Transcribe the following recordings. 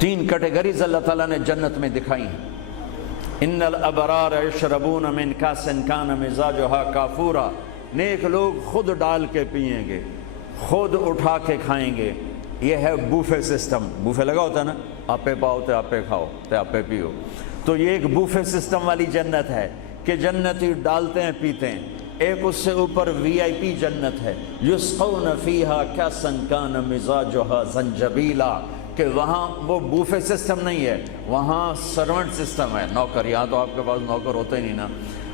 تین کیٹیگریز اللہ تعالیٰ نے جنت میں دکھائی ہیں۔ ان الابرار یشربون من کاس کان مزاجھا کافورا، نیک لوگ خود ڈال کے پئیں گے، خود اٹھا کے کھائیں گے۔ یہ ہے بوفے سسٹم، بوفے لگا ہوتا ہے نا، آپے پاؤ تے آپے کھاؤ تے آپے پیو، تو یہ ایک بوفے سسٹم والی جنت ہے کہ جنتی ڈالتے ہیں پیتے ہیں۔ ایک اس سے اوپر وی آئی پی جنت ہے، یسقون فیہا کاسا کان مزاجھا زنجبیلا، کہ وہاں وہ بوفے سسٹم نہیں ہے، وہاں سرونٹ سسٹم ہے، نوکر۔ یہاں تو آپ کے پاس نوکر ہوتے ہی نہیں نا،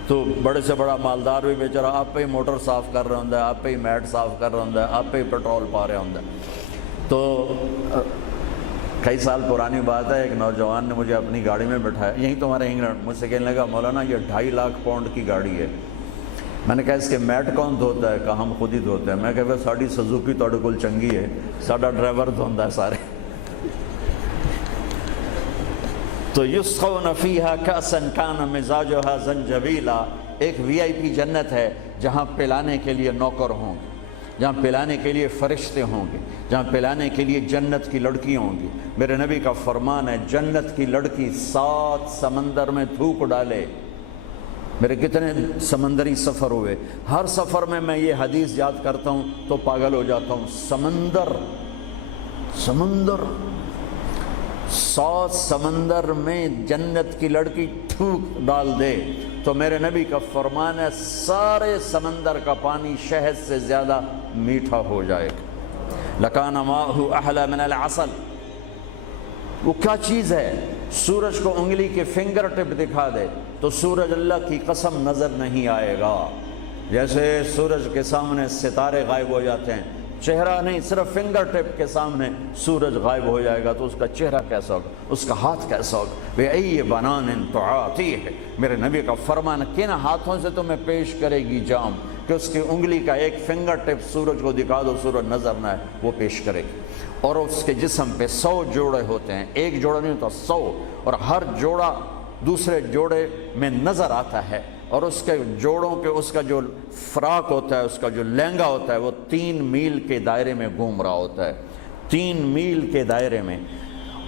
تو بڑے سے بڑا مالدار بھی بیچارہ آپ پہ ہی موٹر صاف کر رہا ہوں، آپ پہ ہی میٹ صاف کر رہا ہوں، آپ پہ ہی پیٹرول پا رہا ہوں۔ تو کئی سال پرانی بات ہے، ایک نوجوان نے مجھے اپنی گاڑی میں بٹھایا، یہیں تمہارے انگلینڈ، مجھ سے کہنے لگا مولانا یہ 2.5 لاکھ پاؤنڈ کی گاڑی ہے۔ میں نے کہا اس کے میٹ کون دھوتا ہے؟ کہا ہم خود ہی دھوتے ہیں۔ میں کہا ساڑی سزوکی تھوڑے کول چنگی ہے، ساڈا ڈرائیور دھوندا ہے سارے۔ تو یسقون فیہا کاسا کان مزاجھا زنجبیلا، ایک وی آئی پی جنت ہے جہاں پلانے کے لیے نوکر ہوں گے، جہاں پلانے کے لیے فرشتے ہوں گے، جہاں پلانے کے لیے جنت کی لڑکی ہوں گی۔ میرے نبی کا فرمان ہے جنت کی لڑکی 7 سمندر میں تھوک ڈالے۔ میرے کتنے سمندری سفر ہوئے، ہر سفر میں میں یہ حدیث یاد کرتا ہوں تو پاگل ہو جاتا ہوں۔ سمندر 100 سمندر میں جنت کی لڑکی تھوک ڈال دے تو میرے نبی کا فرمان ہے سارے سمندر کا پانی شہد سے زیادہ میٹھا ہو جائے گا۔ لکان ماءہ احلی من العسل، وہ کیا چیز ہے؟ سورج کو انگلی کے فنگر ٹپ دکھا دے تو سورج اللہ کی قسم نظر نہیں آئے گا، جیسے سورج کے سامنے ستارے غائب ہو جاتے ہیں، چہرہ نہیں، صرف فنگر ٹپ کے سامنے سورج غائب ہو جائے گا تو اس کا چہرہ کیسا ہوگا، اس کا ہاتھ کیسا ہوگا؟ بِأَيِّ بَنَانٍ تُعَاطِيهِ، میرے نبی کا فرمان، کن ہاتھوں سے تمہیں پیش کرے گی جام کہ اس کی انگلی کا ایک فنگر ٹپ سورج کو دکھا دو، سورج نظر نہ آئے، وہ پیش کرے گی۔ اور اس کے جسم پہ 100 جوڑے ہوتے ہیں، ایک جوڑا نہیں ہوتا، 100، اور ہر جوڑا دوسرے جوڑے میں نظر آتا ہے، اور اس کے جوڑوں کے اس کا جو فراق ہوتا ہے، اس کا جو لہنگا ہوتا ہے، وہ 3 میل کے دائرے میں گھوم رہا ہوتا ہے، 3 میل کے دائرے میں۔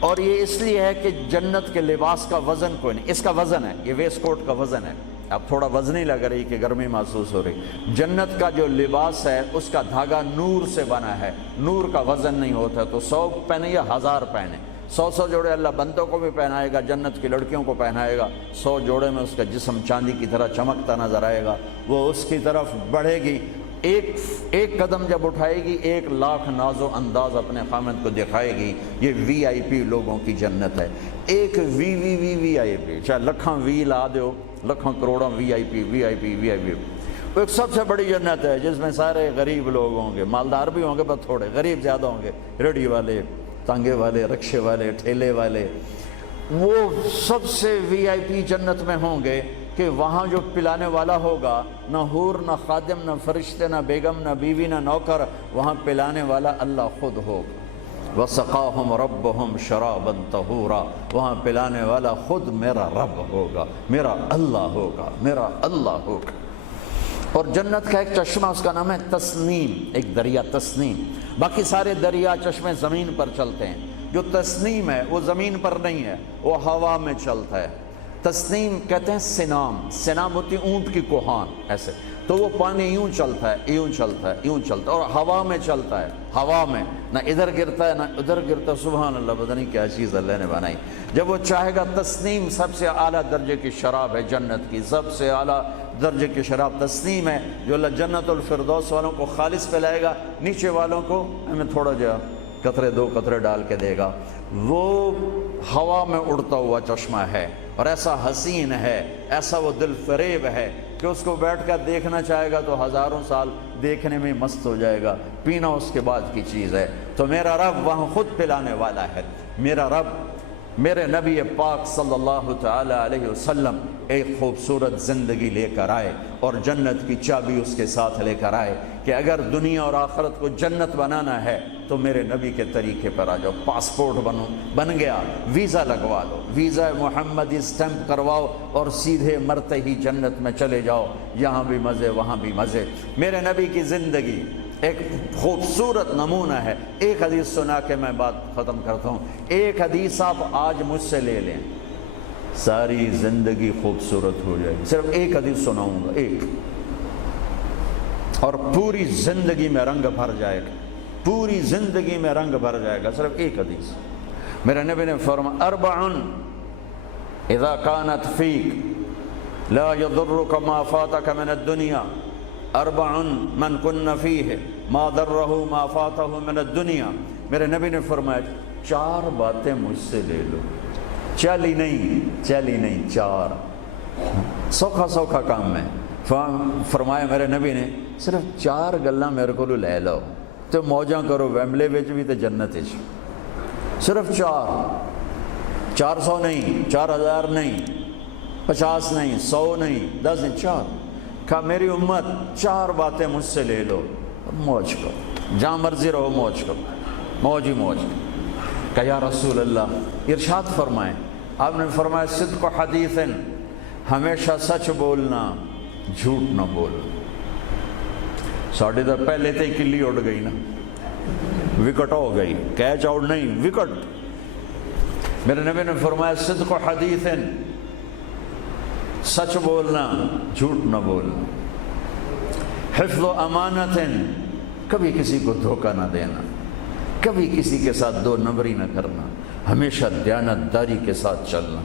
اور یہ اس لیے ہے کہ جنت کے لباس کا وزن کوئی نہیں، اس کا وزن ہے، یہ ویسٹ کوٹ کا وزن ہے، اب تھوڑا وزنی لگ رہی کہ گرمی محسوس ہو رہی۔ جنت کا جو لباس ہے اس کا دھاگا نور سے بنا ہے، نور کا وزن نہیں ہوتا، تو 100 پہنے یا 1000 پہنے، 100 جوڑے اللہ بندوں کو بھی پہنائے گا، جنت کی لڑکیوں کو پہنائے گا، 100 جوڑے میں اس کا جسم چاندی کی طرح چمکتا نظر آئے گا، وہ اس کی طرف بڑھے گی، ایک قدم جب اٹھائے گی 1 لاکھ ناز و انداز اپنے خامد کو دکھائے گی۔ یہ وی آئی پی لوگوں کی جنت ہے، ایک وی آئی پی، چاہے لکھاں وی لا دیو، لکھاں کروڑاں وی آئی پی۔ وہ ایک سب سے بڑی جنت ہے جس میں سارے غریب لوگ ہوں گے، مالدار بھی ہوں گے بس تھوڑے، غریب زیادہ ہوں گے، ریڑھی والے، تانگے والے، رکشے والے، ٹھیلے والے، وہ سب سے وی آئی پی جنت میں ہوں گے کہ وہاں جو پلانے والا ہوگا، نہ حور، نہ خادم، نہ فرشتے، نہ بیگم، نہ بیوی، نہ نوکر، وہاں پلانے والا اللہ خود ہوگا۔ وَسَقَاهُمْ رَبُّهُمْ شَرَابًا طَهُورًا، وہاں پلانے والا خود میرا رب ہوگا، میرا اللہ ہوگا، میرا اللہ ہوگا۔ اور جنت کا ایک چشمہ، اس کا نام ہے تسنیم، ایک دریا تسنیم۔ باقی سارے دریا چشمے زمین پر چلتے ہیں، جو تسنیم ہے وہ زمین پر نہیں ہے، وہ ہوا میں چلتا ہے۔ تسنیم کہتے ہیں سنام ہوتی اونٹ کی کوہان، ایسے تو وہ پانی یوں چلتا ہے، یوں چلتا ہے، یوں چلتا ہے، اور ہوا میں چلتا ہے، ہوا میں نہ ادھر گرتا ہے نہ ادھر گرتا ہے۔ سبحان اللہ، پتہ نہیں کیا چیز اللہ نے بنائی۔ جب وہ چاہے گا، تسنیم سب سے اعلیٰ درجے کی شراب ہے جنت کی، سب سے اعلیٰ درجے کی شراب تسنیم ہے، جو اللہ جنت الفردوس والوں کو خالص پلائے گا، نیچے والوں کو ہمیں تھوڑا جا قطرے 2 قطرے ڈال کے دے گا۔ وہ ہوا میں اڑتا ہوا چشمہ ہے، اور ایسا حسین ہے، ایسا وہ دل فریب ہے کہ اس کو بیٹھ کر دیکھنا چاہے گا تو ہزاروں سال دیکھنے میں مست ہو جائے گا، پینا اس کے بعد کی چیز ہے۔ تو میرا رب وہاں خود پلانے والا ہے، میرا رب میرے نبی پاک صلی اللہ تعالی علیہ وسلم ایک خوبصورت زندگی لے کر آئے، اور جنت کی چابی اس کے ساتھ لے کر آئے کہ اگر دنیا اور آخرت کو جنت بنانا ہے تو میرے نبی کے طریقے پر آ جاؤ۔ پاسپورٹ بن گیا، ویزا لگوا لو، ویزا محمدی سٹیمپ کرواؤ اور سیدھے مرتے ہی جنت میں چلے جاؤ، یہاں بھی مزے وہاں بھی مزے۔ میرے نبی کی زندگی ایک خوبصورت نمونہ ہے. ایک حدیث سنا کے میں بات ختم کرتا ہوں. ایک حدیث آپ آج مجھ سے لے لیں، ساری زندگی خوبصورت ہو جائے گی. صرف ایک حدیث سناؤں گا، ایک، اور پوری زندگی میں رنگ بھر جائے گا، پوری زندگی میں رنگ بھر جائے گا. صرف ایک حدیث. میرے نبی نے فرمایا اربع اذا كانت فيك لا يضرك ما فاتك من الدنيا اربع من كن فيه ما ضره ما فاته من الدنيا. میرے نبی نے فرمایا 4 باتیں مجھ سے لے لو. چلی نہیں 4 سوکھا کام ہے. فرمایا میرے نبی نے صرف 4 گلاں میرے کو لے لو تو موجاں کرو ویمبلے وچ بھی تے جنت وچ. صرف 400 نہیں، 4000 نہیں، 50 نہیں، 100 نہیں، 10 نہیں، 4. کہا میری امت 4 باتیں مجھ سے لے لو، موج کرو، جہاں مرضی رہو موج کرو، موج ہی موج. کہا یا رسول اللہ، ارشاد فرمائیں. آپ نے فرمایا صدق حدیث، ہمیشہ سچ بولنا، جھوٹ نہ بولنا. ساڑھے تو پہلے تے کلی اڑ گئی نا، وکٹ ہو گئی، کیچ آؤٹ نہیں، وکٹ. میرے نبی نے فرمایا صدق حدیث، سچ بولنا، جھوٹ نہ بولنا. حفظ و امانت، کبھی کسی کو دھوکہ نہ دینا، کبھی کسی کے ساتھ 2 نمبری نہ کرنا، ہمیشہ دیانتداری کے ساتھ چلنا،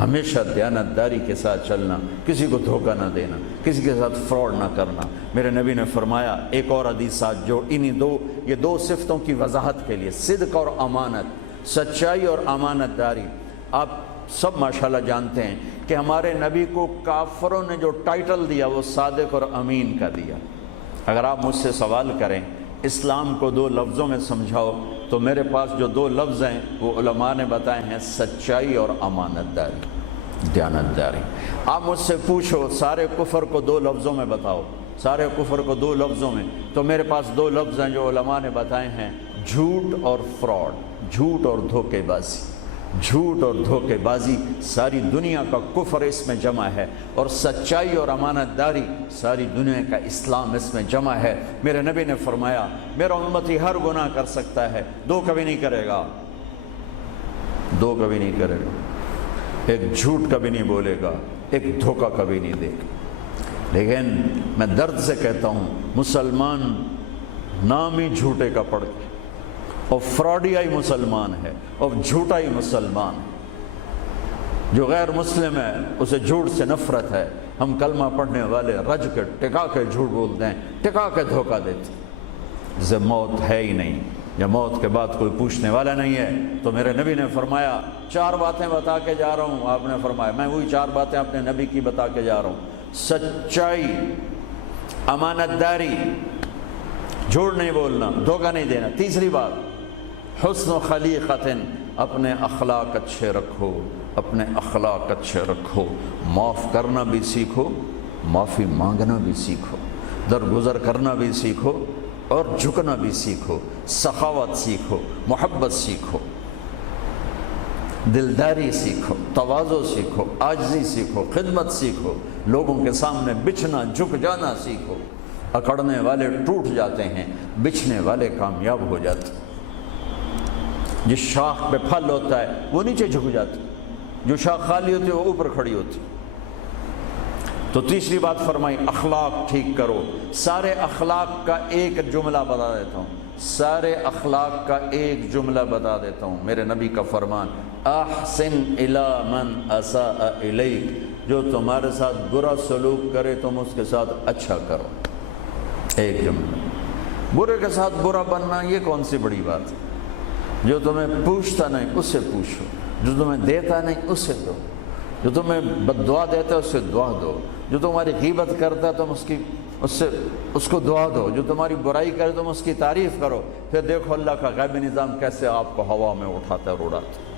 ہمیشہ دیانتداری کے ساتھ چلنا، کسی کو دھوکہ نہ دینا، کسی کے ساتھ فراڈ نہ کرنا. میرے نبی نے فرمایا ایک اور حدیث ساتھ جو یہ دو صفتوں کی وضاحت کے لیے، صدق اور امانت، سچائی اور امانت داری. آپ سب ماشاءاللہ جانتے ہیں کہ ہمارے نبی کو کافروں نے جو ٹائٹل دیا وہ صادق اور امین کا دیا. اگر آپ مجھ سے سوال کریں اسلام کو 2 لفظوں میں سمجھاؤ تو میرے پاس جو 2 لفظ ہیں وہ علماء نے بتائے ہیں، سچائی اور امانت داری، دیانتداری. آپ مجھ سے پوچھو سارے کفر کو 2 لفظوں میں بتاؤ، سارے کفر کو 2 لفظوں میں، تو میرے پاس 2 لفظ ہیں جو علماء نے بتائے ہیں، جھوٹ اور فراڈ، جھوٹ اور دھوکے بازی. جھوٹ اور دھوکے بازی ساری دنیا کا کفر اس میں جمع ہے، اور سچائی اور امانت داری ساری دنیا کا اسلام اس میں جمع ہے. میرے نبی نے فرمایا میرا امتی ہر گناہ کر سکتا ہے، 2 کبھی نہیں کرے گا، 2 کبھی نہیں کرے گا. ایک جھوٹ کبھی نہیں بولے گا، ایک دھوکہ کبھی نہیں دے گا. لیکن میں درد سے کہتا ہوں مسلمان نام ہی جھوٹے کا پڑ کے، اور فراڈیائی مسلمان ہے، اور جھوٹائی مسلمان ہے. جو غیر مسلم ہے اسے جھوٹ سے نفرت ہے. ہم کلمہ پڑھنے والے رج کے ٹکا کے جھوٹ بولتے ہیں، ٹکا کے دھوکہ دیتے ہیں. جسے موت ہے ہی نہیں، یا موت کے بعد کوئی پوچھنے والا نہیں ہے. تو میرے نبی نے فرمایا 4 باتیں بتا کے جا رہا ہوں. آپ نے فرمایا میں وہی 4 باتیں اپنے نبی کی بتا کے جا رہا ہوں. سچائی، امانت داری، جھوٹ نہیں بولنا، دھوکہ نہیں دینا. تیسری بات حسن و خلیقت، اپنے اخلاق اچھے رکھو، اپنے اخلاق اچھے رکھو. معاف کرنا بھی سیکھو، معافی مانگنا بھی سیکھو، درگزر کرنا بھی سیکھو، اور جھکنا بھی سیکھو. سخاوت سیکھو، محبت سیکھو، دلداری سیکھو، تواضع سیکھو، عاجزی سیکھو، خدمت سیکھو. لوگوں کے سامنے بچھنا، جھک جانا سیکھو. اکڑنے والے ٹوٹ جاتے ہیں، بچھنے والے کامیاب ہو جاتے ہیں. جس شاخ پہ پھل ہوتا ہے وہ نیچے جھک جاتی، جو شاخ خالی ہوتی ہے وہ اوپر کھڑی ہوتی. تو تیسری بات فرمائی اخلاق ٹھیک کرو. سارے اخلاق کا ایک جملہ بتا دیتا ہوں، سارے اخلاق کا ایک جملہ بتا دیتا ہوں. میرے نبی کا فرمان احسن الی من اساء الیک، جو تمہارے ساتھ برا سلوک کرے تم اس کے ساتھ اچھا کرو. ایک جملہ. برے کے ساتھ برا بننا یہ کون سی بڑی بات ہے؟ جو تمہیں پوچھتا نہیں اس سے پوچھو، جو تمہیں دیتا نہیں اس سے دو، جو تمہیں بد دعا دیتا ہے اس سے دعا دو، جو تمہاری غیبت کرتا ہے تم اس کو دعا دو، جو تمہاری برائی کرے تم اس کی تعریف کرو. پھر دیکھو اللہ کا غیبی نظام کیسے آپ کو ہوا میں اٹھاتا ہے اور اڑاتا ہے.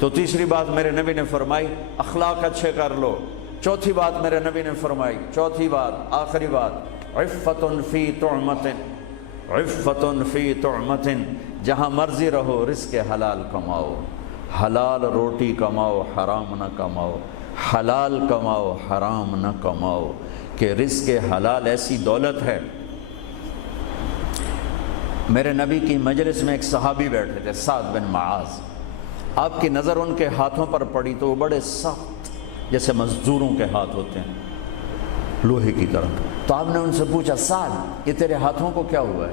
تو تیسری بات میرے نبی نے فرمائی اخلاق اچھے کر لو. چوتھی بات میرے نبی نے فرمائی، چوتھی بات آخری بات، عفت فی طعمت، عفت فی طعمت، جہاں مرضی رہو رزق حلال کماؤ، حلال روٹی کماؤ، حرام نہ کماؤ، حلال کماؤ، حرام نہ کماؤ. کہ رزق حلال ایسی دولت ہے میرے نبی کی مجلس میں ایک صحابی بیٹھے تھے، سعد بن معاذ۔ آپ کی نظر ان کے ہاتھوں پر پڑی تو وہ بڑے سخت جیسے مزدوروں کے ہاتھ ہوتے ہیں، لوہے کی طرح۔ تو آپ نے ان سے پوچھا، سعد یہ تیرے ہاتھوں کو کیا ہوا ہے؟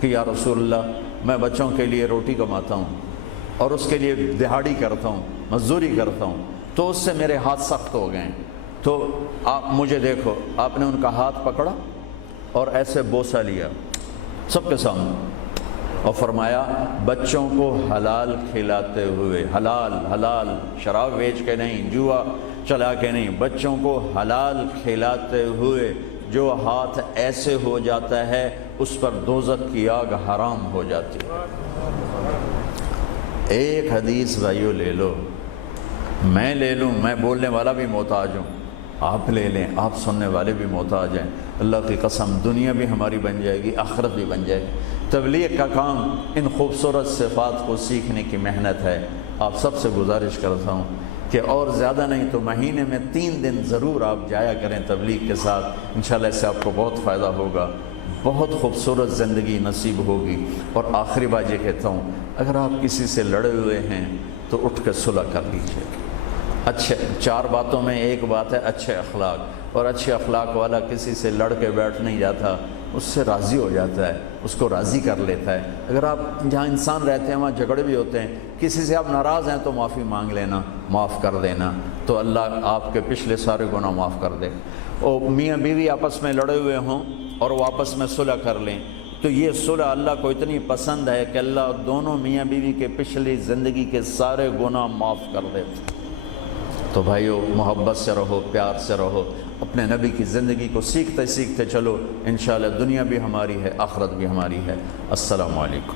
کہ یا رسول اللہ میں بچوں کے لیے روٹی کماتا ہوں اور اس کے لیے دہاڑی کرتا ہوں، مزدوری کرتا ہوں، تو اس سے میرے ہاتھ سخت ہو گئے ہیں، تو آپ مجھے دیکھو۔ آپ نے ان کا ہاتھ پکڑا اور ایسے بوسہ لیا سب کے سامنے اور فرمایا بچوں کو حلال کھلاتے ہوئے، حلال حلال، شراب بیچ کے نہیں، جوا چلا کے نہیں، بچوں کو حلال کھلاتے ہوئے جو ہاتھ ایسے ہو جاتا ہے اس پر دوزخ کی آگ حرام ہو جاتی ہے۔ ایک حدیث بھائیو لے لو، میں لے لوں، میں بولنے والا بھی محتاج ہوں، آپ لے لیں، آپ سننے والے بھی محتاج ہیں۔ اللہ کی قسم دنیا بھی ہماری بن جائے گی، آخرت بھی بن جائے گی۔ تبلیغ کا کام ان خوبصورت صفات کو سیکھنے کی محنت ہے۔ آپ سب سے گزارش کرتا ہوں کہ اور زیادہ نہیں تو مہینے میں 3 دن ضرور آپ جایا کریں تبلیغ کے ساتھ، انشاءاللہ اس سے آپ کو بہت فائدہ ہوگا، بہت خوبصورت زندگی نصیب ہوگی۔ اور آخری بات یہ کہتا ہوں، اگر آپ کسی سے لڑے ہوئے ہیں تو اٹھ کے صلح کر لیجیے۔ اچھے 4 باتوں میں ایک بات ہے اچھے اخلاق، اور اچھے اخلاق والا کسی سے لڑ کے بیٹھ نہیں جاتا، اس سے راضی ہو جاتا ہے، اس کو راضی کر لیتا ہے۔ اگر آپ جہاں انسان رہتے ہیں وہاں جھگڑے بھی ہوتے ہیں، کسی سے آپ ناراض ہیں تو معافی مانگ لینا، معاف کر دینا، تو اللہ آپ کے پچھلے سارے گناہ معاف کر دے۔ اور میاں بیوی آپس میں لڑے ہوئے ہوں اور وہ آپس میں صلح کر لیں تو یہ صلح اللہ کو اتنی پسند ہے کہ اللہ دونوں میاں بیوی کے پچھلی زندگی کے سارے گناہ معاف کر دیتے۔ تو بھائیو محبت سے رہو، پیار سے رہو، اپنے نبی کی زندگی کو سیکھتے سیکھتے چلو، انشاءاللہ دنیا بھی ہماری ہے، آخرت بھی ہماری ہے۔ السلام علیکم۔